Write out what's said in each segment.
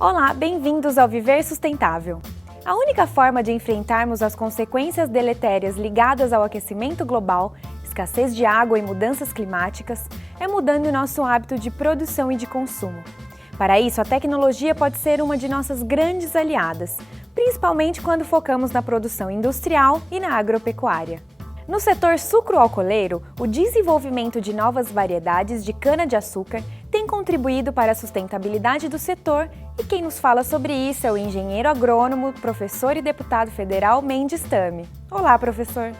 Olá, bem-vindos ao Viver Sustentável. A única forma de enfrentarmos as consequências deletérias ligadas ao aquecimento global, escassez de água e mudanças climáticas é mudando nosso hábito de produção e de consumo. Para isso, a tecnologia pode ser uma de nossas grandes aliadas, principalmente quando focamos na produção industrial e na agropecuária. No setor sucroalcooleiro, o desenvolvimento de novas variedades de cana-de-açúcar tem contribuído para a sustentabilidade do setor e quem nos fala sobre isso é o engenheiro agrônomo, professor e deputado federal Mendes Tame. Olá, professor!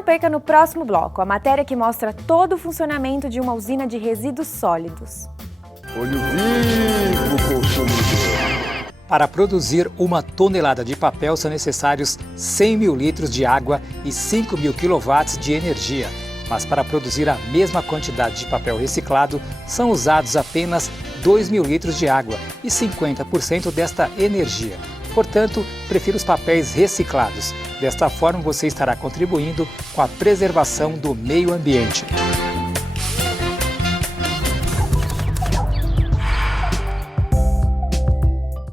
não perca no próximo bloco a matéria que mostra todo o funcionamento de uma usina de resíduos sólidos. Olho vivo, consumidor! Para produzir 1 tonelada de papel são necessários 100 mil litros de água e 5 mil quilowatts de energia. Mas para produzir a mesma quantidade de papel reciclado, são usados apenas 2 mil litros de água e 50% desta energia. Portanto, prefira os papéis reciclados. Desta forma, você estará contribuindo com a preservação do meio ambiente.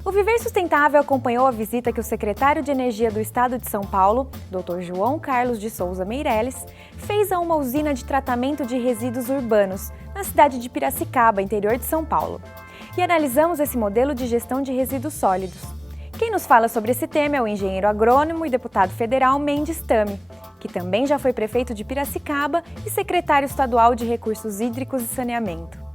O Viver Sustentável acompanhou a visita que o secretário de Energia do Estado de São Paulo, Dr. João Carlos de Souza Meireles, fez a uma usina de tratamento de resíduos urbanos, na cidade de Piracicaba, interior de São Paulo. E analisamos esse modelo de gestão de resíduos sólidos. Quem nos fala sobre esse tema é o engenheiro agrônomo e deputado federal Mendes Tami, que também já foi prefeito de Piracicaba e secretário estadual de Recursos Hídricos e Saneamento.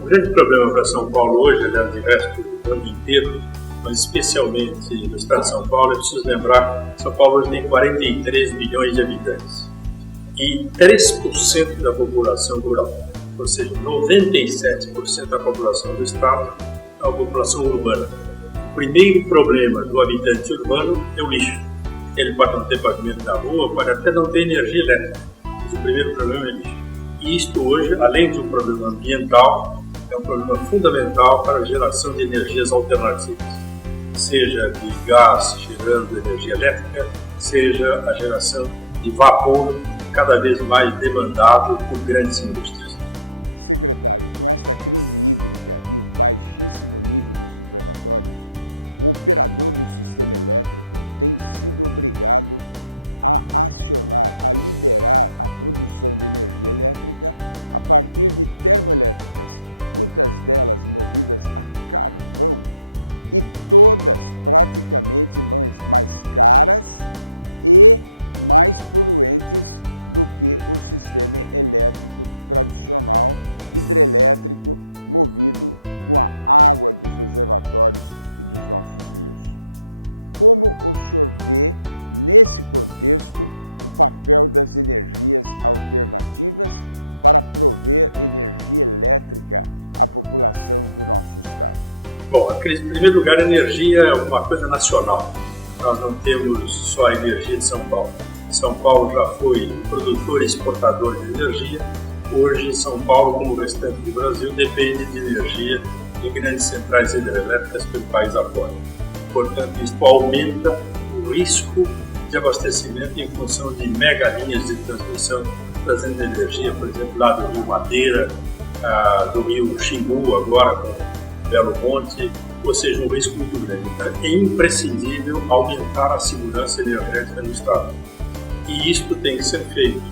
O grande problema para São Paulo hoje, aliás, de resto do mundo inteiro, mas especialmente no estado de São Paulo, é preciso lembrar que São Paulo hoje tem 43 milhões de habitantes e 3% da população rural. ou seja, 97% da população do estado é uma população urbana. O primeiro problema do habitante urbano é o lixo. Ele pode não ter pavimento na rua, pode até não ter energia elétrica, mas o primeiro problema é lixo. E isto hoje, além de um problema ambiental, é um problema fundamental para a geração de energias alternativas, seja de gás gerando energia elétrica, seja a geração de vapor, cada vez mais demandado por grandes indústrias. Bom, em primeiro lugar, a energia é uma coisa nacional. Nós não temos só a energia de São Paulo. São Paulo já foi produtor e exportador de energia. Hoje, São Paulo, como o restante do Brasil, depende de energia de grandes centrais hidrelétricas pelo país afora. Portanto, isso aumenta o risco de abastecimento em função de megalinhas de transmissão, trazendo energia, por exemplo, lá do Rio Madeira, do Rio Xingu, agora com Belo Monte, ou seja, um risco muito grande. Então, é imprescindível aumentar a segurança energética no estado. E isto tem que ser feito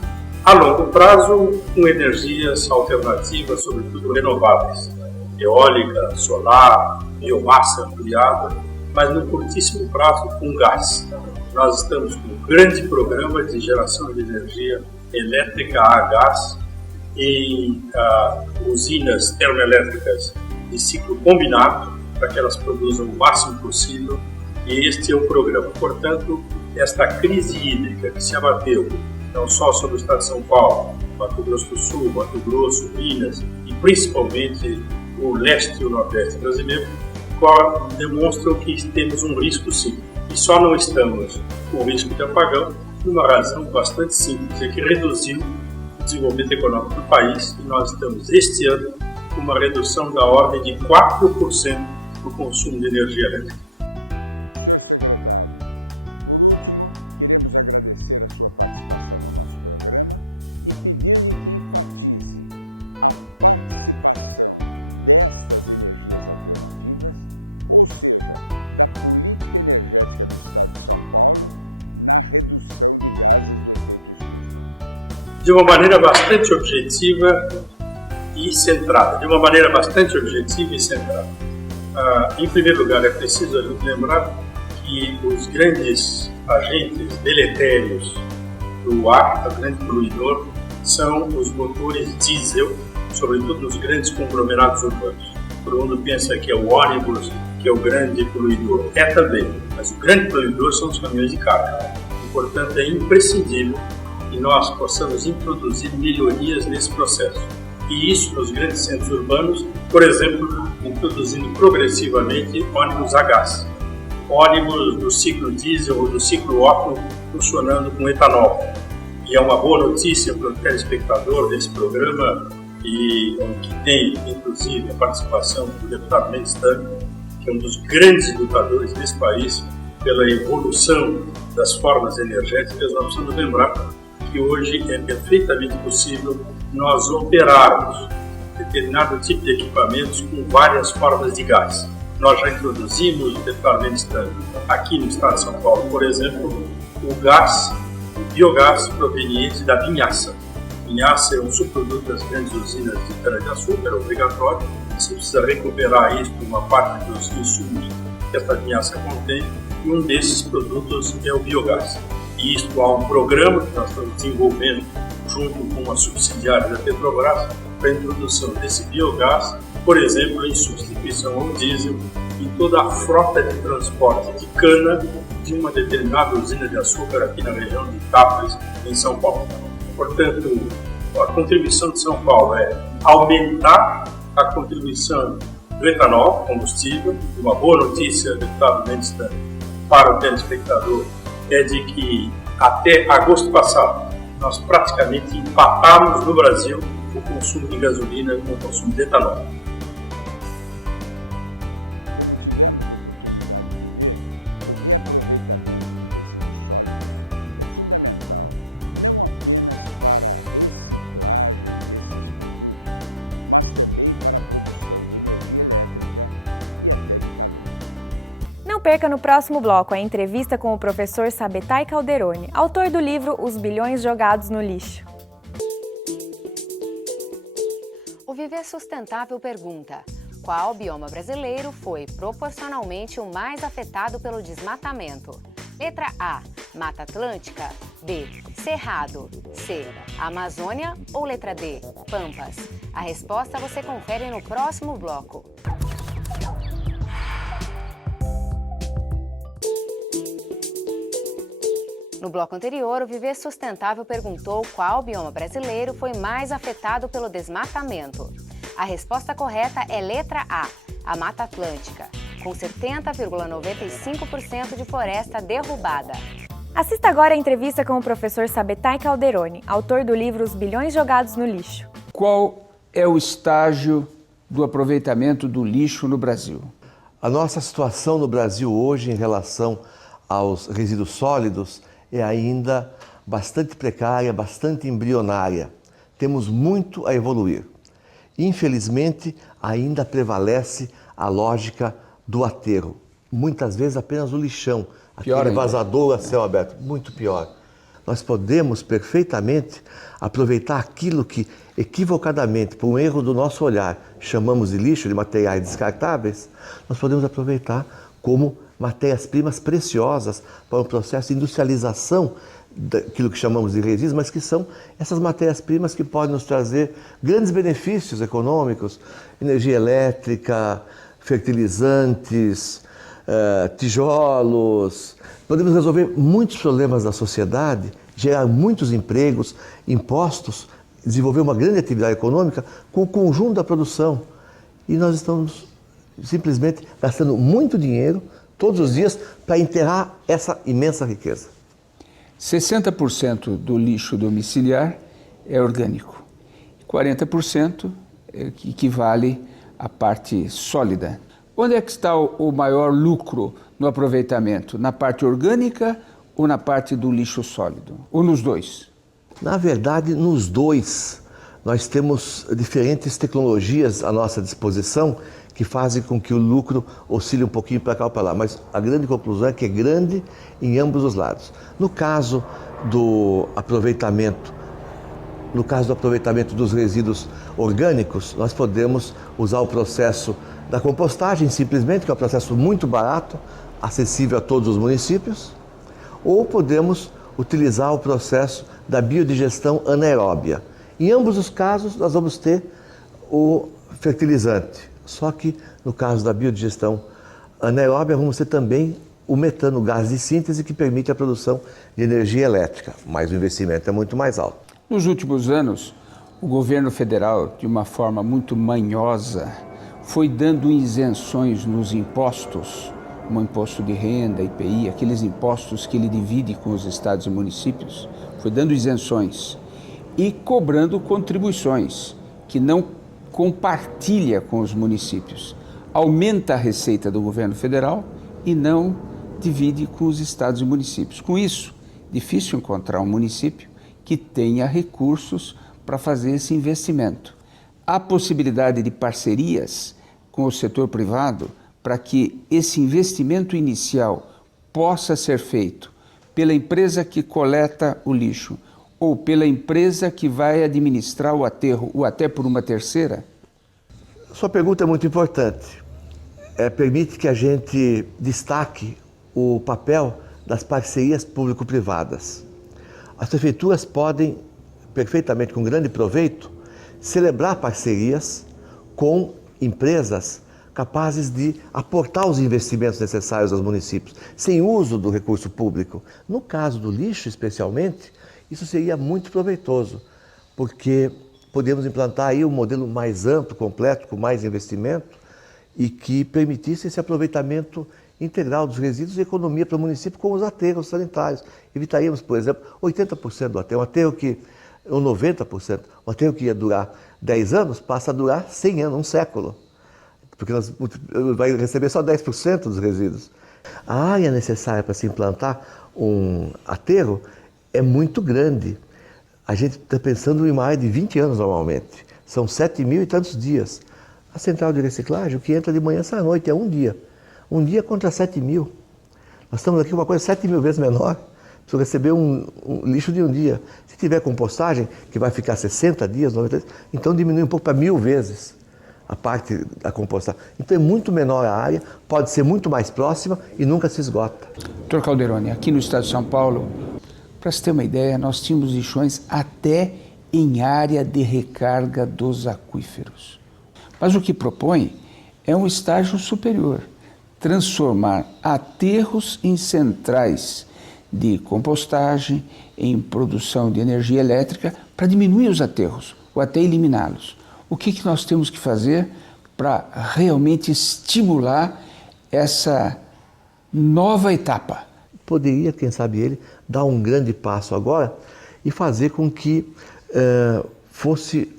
a longo prazo com energias alternativas, sobretudo renováveis, eólica, solar, biomassa ampliada, mas no curtíssimo prazo com gás. Nós estamos com um grande programa de geração de energia elétrica a gás em usinas termoelétricas de ciclo combinado, para que elas produzam o máximo possível, e este é o programa. Portanto, esta crise hídrica que se abateu não só sobre o estado de São Paulo, Mato Grosso do Sul, Mato Grosso, Minas e principalmente o leste e o nordeste brasileiro, demonstram que temos um risco sim. E só não estamos com risco de apagão por uma razão bastante simples, é que reduziu o desenvolvimento econômico do país, e nós estamos este ano com uma redução da ordem de 4% do consumo de energia elétrica. De uma maneira bastante objetiva e centrada. Em primeiro lugar, é preciso a gente lembrar que os grandes agentes deletérios do ar, o grande poluidor, são os motores diesel, sobretudo nos grandes conglomerados urbanos. Todo mundo pensa que é o ônibus que é o grande poluidor. É também, mas o grande poluidor são os caminhões de carga. E, portanto, é imprescindível que nós possamos introduzir melhorias nesse processo. E isso nos grandes centros urbanos, por exemplo, introduzindo progressivamente ônibus a gás. Ônibus do ciclo diesel ou do ciclo Otto funcionando com etanol. E é uma boa notícia para o telespectador desse programa, e que tem, inclusive, a participação do deputado Mendes Tami, que é um dos grandes lutadores desse país pela evolução das formas energéticas. Nós precisamos lembrar que hoje é perfeitamente possível nós operarmos determinado tipo de equipamentos com várias formas de gás. Nós já introduzimos, o deputado Mendes Tami, aqui no estado de São Paulo, por exemplo, o biogás proveniente da vinhaça. Vinhaça é um subproduto das grandes usinas de cana-de-açúcar, é obrigatório. Você precisa recuperar isso por uma parte dos insumos que esta vinhaça contém, e um desses produtos é o biogás. E isto há um programa que nós estamos desenvolvendo junto com uma subsidiária da Petrobras para a introdução desse biogás, por exemplo, em substituição ao diesel em toda a frota de transporte de cana de uma determinada usina de açúcar aqui na região de Itápolis, em São Paulo. Portanto, a contribuição de São Paulo é aumentar a contribuição do etanol, combustível. Uma boa notícia, deputado Mendes, para o telespectador, é de que até agosto passado nós praticamente empatamos no Brasil o consumo de gasolina com o consumo de etanol. Não perca no próximo bloco a entrevista com o professor Sabetay Calderoni, autor do livro Os Bilhões Jogados no Lixo. O Viver Sustentável pergunta: qual bioma brasileiro foi proporcionalmente o mais afetado pelo desmatamento? Letra A, Mata Atlântica. B, Cerrado. C, Amazônia. Ou letra D, Pampas? A resposta você confere no próximo bloco. No bloco anterior, o Viver Sustentável perguntou qual bioma brasileiro foi mais afetado pelo desmatamento. A resposta correta é letra A, a Mata Atlântica, com 70,95% de floresta derrubada. Assista agora a entrevista com o professor Sabetay Calderoni, autor do livro Os Bilhões Jogados no Lixo. Qual é o estágio do aproveitamento do lixo no Brasil? A nossa situação no Brasil hoje em relação aos resíduos sólidos é ainda bastante precária, bastante embrionária. Temos muito a evoluir. Infelizmente, ainda prevalece a lógica do aterro. Muitas vezes apenas o lixão, aquele vazador a céu aberto, muito pior. Nós podemos perfeitamente aproveitar aquilo que, equivocadamente, por um erro do nosso olhar, chamamos de lixo, de materiais descartáveis, nós podemos aproveitar como matérias-primas preciosas para o processo de industrialização daquilo que chamamos de resíduos, mas que são essas matérias-primas que podem nos trazer grandes benefícios econômicos, energia elétrica, fertilizantes, tijolos. Podemos resolver muitos problemas da sociedade, gerar muitos empregos, impostos, desenvolver uma grande atividade econômica com o conjunto da produção. E nós estamos simplesmente gastando muito dinheiro todos os dias para enterrar essa imensa riqueza. 60% do lixo domiciliar é orgânico, 40% equivale à parte sólida. Onde é que está o maior lucro no aproveitamento? Na parte orgânica ou na parte do lixo sólido? Ou nos dois? Na verdade, nos dois. Nós temos diferentes tecnologias à nossa disposição que fazem com que o lucro oscile um pouquinho para cá ou para lá. Mas a grande conclusão é que é grande em ambos os lados. No caso do aproveitamento dos resíduos orgânicos, nós podemos usar o processo da compostagem, simplesmente, que é um processo muito barato, acessível a todos os municípios, ou podemos utilizar o processo da biodigestão anaeróbia. Em ambos os casos, nós vamos ter o fertilizante. Só que, no caso da biodigestão anaeróbia, vamos ter também o metano, o gás de síntese, que permite a produção de energia elétrica, mas o investimento é muito mais alto. Nos últimos anos, o governo federal, de uma forma muito manhosa, foi dando isenções nos impostos, como o imposto de renda, IPI, aqueles impostos que ele divide com os estados e municípios, foi dando isenções e cobrando contribuições que não compartilha com os municípios, aumenta a receita do governo federal e não divide com os estados e municípios. Com isso, difícil encontrar um município que tenha recursos para fazer esse investimento. Há possibilidade de parcerias com o setor privado para que esse investimento inicial possa ser feito pela empresa que coleta o lixo ou pela empresa que vai administrar o aterro, ou até por uma terceira? Sua pergunta é muito importante. Permite que a gente destaque o papel das parcerias público-privadas. As prefeituras podem, perfeitamente, com grande proveito, celebrar parcerias com empresas capazes de aportar os investimentos necessários aos municípios, sem uso do recurso público. No caso do lixo, especialmente, isso seria muito proveitoso, porque podemos implantar aí um modelo mais amplo, completo, com mais investimento e que permitisse esse aproveitamento integral dos resíduos e economia para o município com os aterros sanitários. Evitaríamos, por exemplo, 80% do aterro, ou 90%, um aterro que ia durar 10 anos, passa a durar 100 anos, um século, porque nós vai receber só 10% dos resíduos. A área necessária para se implantar um aterro é muito grande. A gente está pensando em uma área de 20 anos normalmente, são 7.000 e tantos dias. A central de reciclagem, o que entra de manhã sai à noite, é um dia. Um dia contra 7.000. Nós estamos aqui com uma coisa 7.000 vezes menor. Preciso receber um lixo de um dia. Se tiver compostagem, que vai ficar 60 dias, 90 dias, então diminui um pouco para 1.000 vezes a parte da compostagem. Então é muito menor a área, pode ser muito mais próxima e nunca se esgota. Dr. Calderoni, aqui no estado de São Paulo, para você ter uma ideia, nós tínhamos lixões até em área de recarga dos aquíferos. Mas o que propõe é um estágio superior, transformar aterros em centrais de compostagem, em produção de energia elétrica, para diminuir os aterros, ou até eliminá-los. O que nós temos que fazer para realmente estimular essa nova etapa? Poderia, quem sabe ele, dar um grande passo agora e fazer com que fosse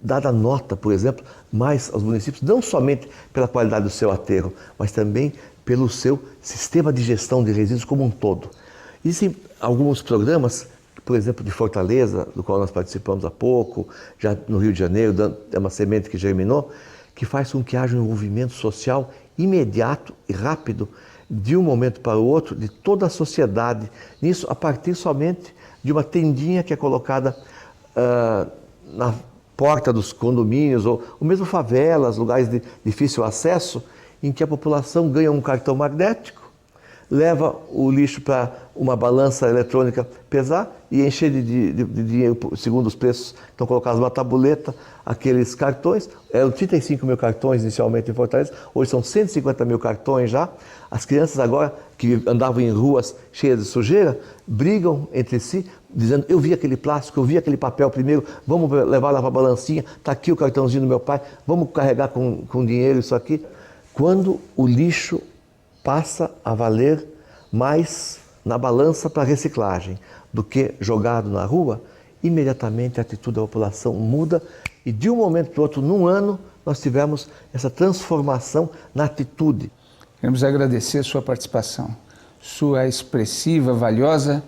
dada nota, por exemplo, mais aos municípios, não somente pela qualidade do seu aterro, mas também pelo seu sistema de gestão de resíduos como um todo. Existem alguns programas, por exemplo, de Fortaleza, do qual nós participamos há pouco, já no Rio de Janeiro, é uma semente que germinou, que faz com que haja um envolvimento social imediato e rápido, de um momento para o outro, de toda a sociedade. Nisso, a partir somente de uma tendinha que é colocada na porta dos condomínios, ou mesmo favelas, lugares de difícil acesso, em que a população ganha um cartão magnético, leva o lixo para uma balança eletrônica pesar e encher de dinheiro, segundo os preços, estão colocados numa tabuleta, aqueles cartões. Eram 35 mil cartões inicialmente em Fortaleza, hoje são 150 mil cartões já. As crianças agora, que andavam em ruas cheias de sujeira, brigam entre si, dizendo: eu vi aquele plástico, eu vi aquele papel primeiro, vamos levar lá para a balancinha, está aqui o cartãozinho do meu pai, vamos carregar com dinheiro isso aqui. Quando o lixo passa a valer mais na balança para reciclagem do que jogado na rua, imediatamente a atitude da população muda e de um momento para o outro, num ano, nós tivemos essa transformação na atitude. Queremos agradecer sua participação, sua expressiva, valiosa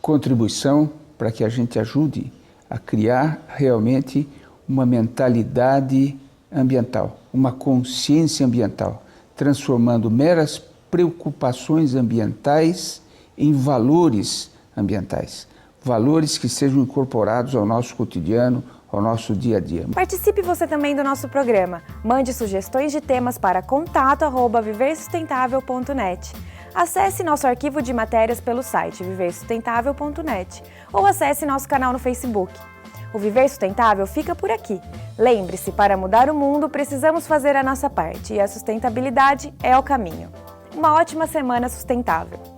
contribuição para que a gente ajude a criar realmente uma mentalidade ambiental, uma consciência ambiental, transformando meras preocupações ambientais em valores ambientais, valores que sejam incorporados ao nosso cotidiano, ao nosso dia a dia. Participe você também do nosso programa. Mande sugestões de temas para contato@viversustentável.net. Acesse nosso arquivo de matérias pelo site viversustentável.net ou acesse nosso canal no Facebook. O Viver Sustentável fica por aqui. Lembre-se, para mudar o mundo, precisamos fazer a nossa parte e a sustentabilidade é o caminho. Uma ótima semana sustentável!